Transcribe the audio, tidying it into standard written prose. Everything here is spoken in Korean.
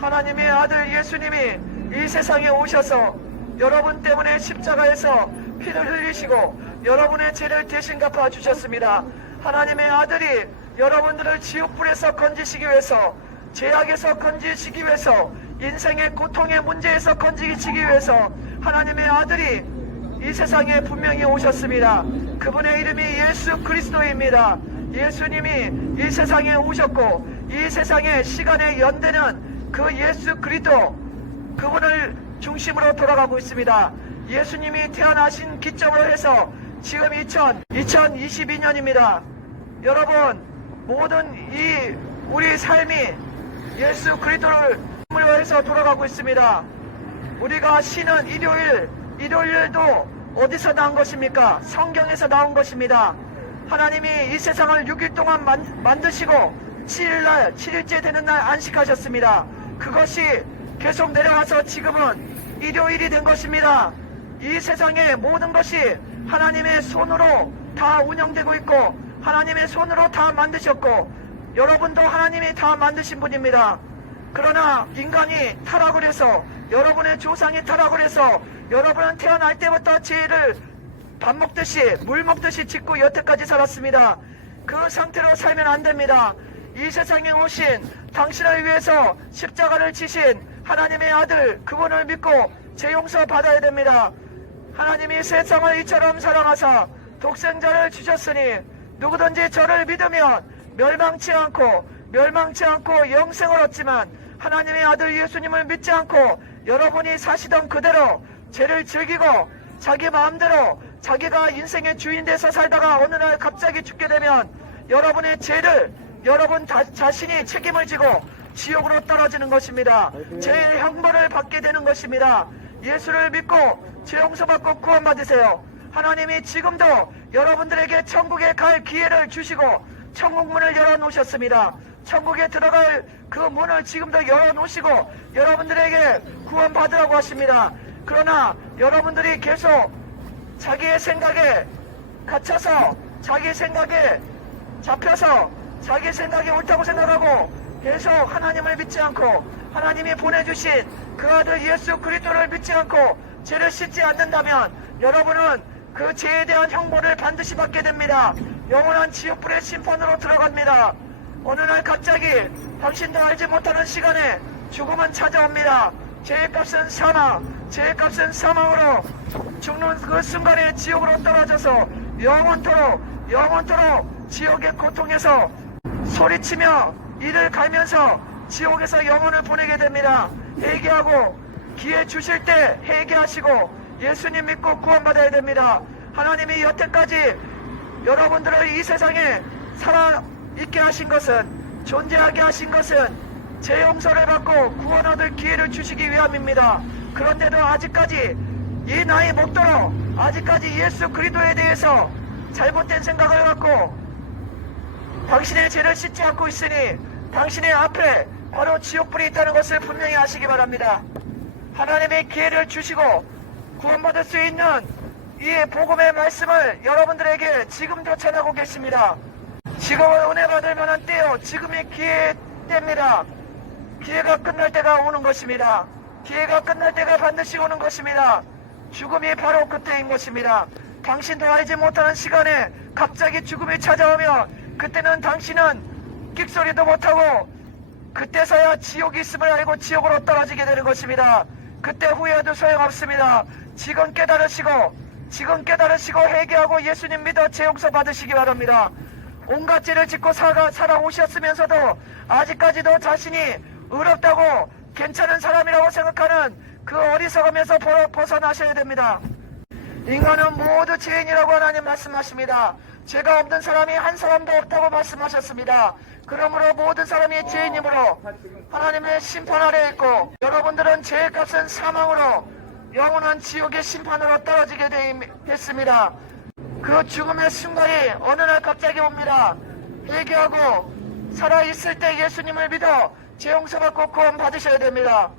하나님의 아들 예수님이 이 세상에 오셔서 여러분 때문에 십자가에서 피를 흘리시고 여러분의 죄를 대신 갚아 주셨습니다. 하나님의 아들이 여러분들을 지옥불에서 건지시기 위해서, 죄악에서 건지시기 위해서, 인생의 고통의 문제에서 건지시기 위해서 하나님의 아들이 이 세상에 분명히 오셨습니다. 그분의 이름이 예수 그리스도입니다. 예수님이 이 세상에 오셨고 이 세상의 시간에 연대는 그 예수 그리스도, 그분을 중심으로 돌아가고 있습니다. 예수님이 태어나신 기점으로 해서 지금 2022년입니다. 여러분, 모든 이 우리 삶이 예수 그리스도를 힘으로 해서 돌아가고 있습니다. 우리가 쉬는 일요일도 어디서 나온 것입니까? 성경에서 나온 것입니다. 하나님이 이 세상을 6일 동안 만드시고 7일째 되는 날 안식하셨습니다. 그것이 계속 내려와서 지금은 일요일이 된 것입니다. 이 세상의 모든 것이 하나님의 손으로 다 운영되고 있고 하나님의 손으로 다 만드셨고 여러분도 하나님이 다 만드신 분입니다. 그러나 인간이 타락을 해서, 여러분의 조상이 타락을 해서 여러분은 태어날 때부터 죄를 밥 먹듯이 물 먹듯이 짓고 여태까지 살았습니다. 그 상태로 살면 안 됩니다. 이 세상에 오신 당신을 위해서 십자가를 지신 하나님의 아들, 그분을 믿고 죄 용서 받아야 됩니다. 하나님이 세상을 이처럼 사랑하사 독생자를 주셨으니 누구든지 저를 믿으면 멸망치 않고 영생을 얻지만, 하나님의 아들 예수님을 믿지 않고 여러분이 사시던 그대로 죄를 즐기고 자기 마음대로 자기가 인생의 주인 돼서 살다가 어느 날 갑자기 죽게 되면 여러분의 죄를 여러분 자신이 책임을 지고 지옥으로 떨어지는 것입니다. 죄의 형벌을 받게 되는 것입니다. 예수를 믿고 죄 용서받고 구원받으세요. 하나님이 지금도 여러분들에게 천국에 갈 기회를 주시고 천국 문을 열어놓으셨습니다. 천국에 들어갈 그 문을 지금도 열어놓으시고 여러분들에게 구원받으라고 하십니다. 그러나 여러분들이 계속 자기의 생각에 갇혀서, 자기 생각에 잡혀서, 자기 생각이 옳다고 생각하고 계속 하나님을 믿지 않고 하나님이 보내주신 그 아들 예수 그리스도를 믿지 않고 죄를 씻지 않는다면 여러분은 그 죄에 대한 형벌을 반드시 받게 됩니다. 영원한 지옥불의 심판으로 들어갑니다. 어느 날 갑자기 당신도 알지 못하는 시간에 죽음은 찾아옵니다. 죄의 값은 사망으로 죽는 그 순간에 지옥으로 떨어져서 영원토록 지옥의 고통에서 소리치며 이를 갈면서 지옥에서 영혼을 보내게 됩니다. 회개하고 기회 주실 때 회개하시고 예수님 믿고 구원받아야 됩니다. 하나님이 여태까지 여러분들을 이 세상에 살아있게 하신 것은, 존재하게 하신 것은 죄 용서를 받고 구원 얻을 기회를 주시기 위함입니다. 그런데도 아직까지 이 나이 먹도록 아직까지 예수 그리스도에 대해서 잘못된 생각을 갖고 당신의 죄를 씻지 않고 있으니 당신의 앞에 바로 지옥불이 있다는 것을 분명히 아시기 바랍니다. 하나님의 기회를 주시고 구원받을 수 있는 이 복음의 말씀을 여러분들에게 지금도 전하고 계십니다. 지금은 은혜 받을 만한 때요, 지금이 기회의 때입니다. 기회가 끝날 때가 오는 것입니다. 기회가 끝날 때가 반드시 오는 것입니다. 죽음이 바로 그때인 것입니다. 당신도 알지 못하는 시간에 갑자기 죽음이 찾아오면 그때는 당신은 끽소리도 못하고 그때서야 지옥이 있음을 알고 지옥으로 떨어지게 되는 것입니다. 그때 후회해도 소용없습니다. 지금 깨달으시고 회개하고 예수님 믿어 죄 용서 받으시기 바랍니다. 온갖 죄를 짓고 살아오셨으면서도 아직까지도 자신이 의롭다고 괜찮은 사람이라고 생각하는 그 어리석음에서 벗어나셔야 됩니다. 인간은 모두 죄인이라고 하나님 말씀하십니다. 죄가 없는 사람이 한 사람도 없다고 말씀하셨습니다. 그러므로 모든 사람이 죄인이므로 하나님의 심판 아래에 있고 여러분들은 죄의 값은 사망으로 영원한 지옥의 심판으로 떨어지게 됐습니다. 그 죽음의 순간이 어느 날 갑자기 옵니다. 회개하고 살아있을 때 예수님을 믿어 죄 용서받고 구원 받으셔야 됩니다.